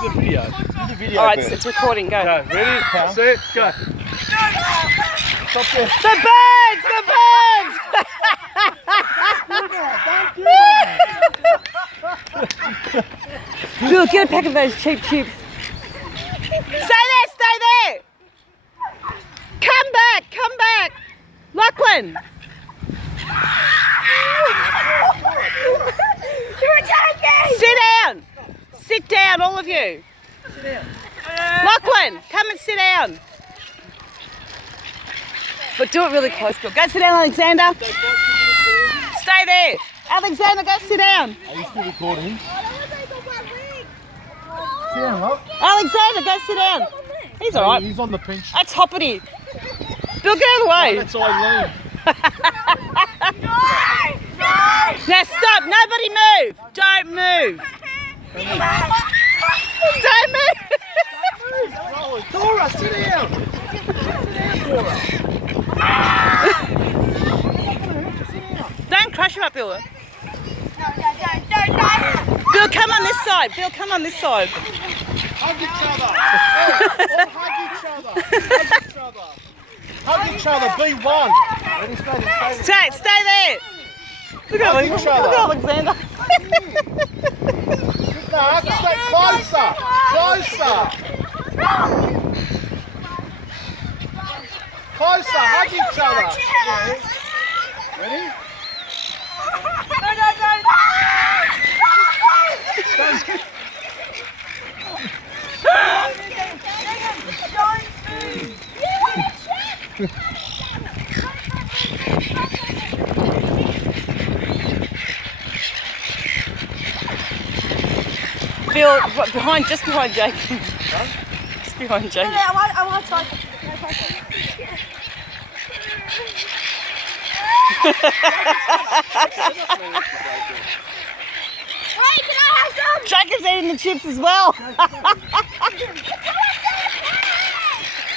do the video. Do the video. All right, it's recording. Go. Go. Ready? Set. Go. Stop there. The birds! The birds! Bill, get a pack of those cheap chips. Stay there, stay there. Come back, come back. Lachlan. You're attacking! Sit down. Sit down, all of you. Sit down. Lachlan, come and sit down. But do it really close, Bill. Go sit down, Alexander. Stay there. Alexander, go sit down. Are you still recording? Sit down, love. Alexander, go sit down. He's all right. He's on the bench. That's Hoppity. Bill, get out of the way. That's Eileen. Now stop. Nobody move. Don't move. Don't move. Dora, sit down. Don't crush him up, Bill. Bill, come on this side. Bill, come on this side. Hug each other. All hug each other. Hug each other. Hug each other. Be one. Ready, stay. Stay there. Look at Alexander. No, stay closer. Closer. Closer. Hug each other. Ready? Bill, just behind Jake. Just behind Jake. I want to try something. Hey, can I have some? Jake is eating the chips as well.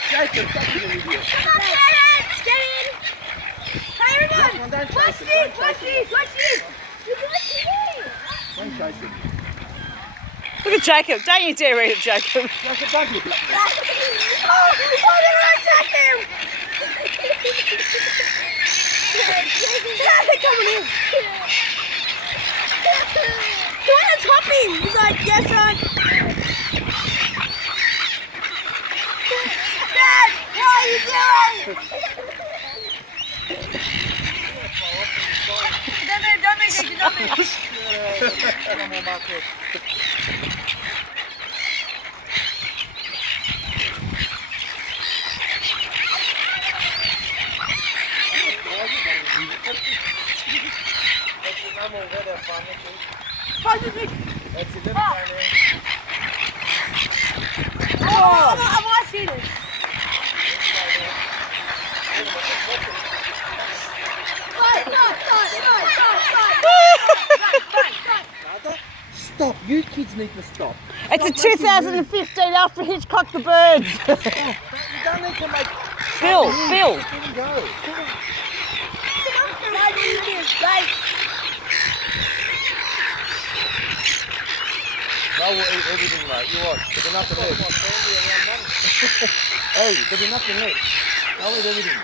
Jacob, such an idiot. Come on, parents, get in. Hey, everyone, watch this, watch this, watch this. Don't chase him. Look at Jacob. Don't you dare eat it, Jacob. Jacob, don't you? Oh, they're gonna attack him. They're coming in. The one that's hopping. He's like, yes, son. Dad, what are you doing? Don't make it. I'm watching it. Stop. You kids need to stop. It's a 2015 Alfred Hitchcock The Birds. You don't need to make... Bill. Just let him go. I will eat everything, mate. You what? There'll be nothing left. Hey, there'll be nothing left. I'll eat everything.